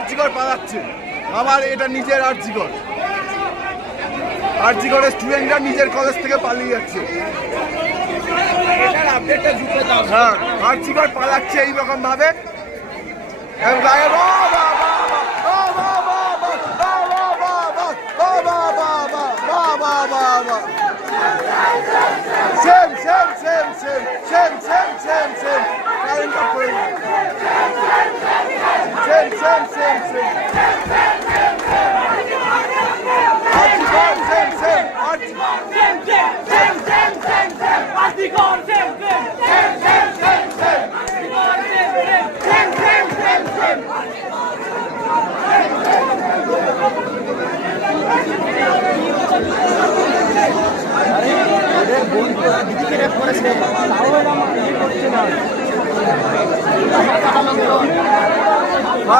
আরজিকর পালাচ্ছে। আমার এটা নিজের আরজিকর, আরজিকরের স্টুডেন্টরা নিজের কলেজ থেকে পালিয়ে যাচ্ছে। হ্যাঁ, আরজিকর পালাচ্ছে এইরকম ভাবে। Same. Current up. Same.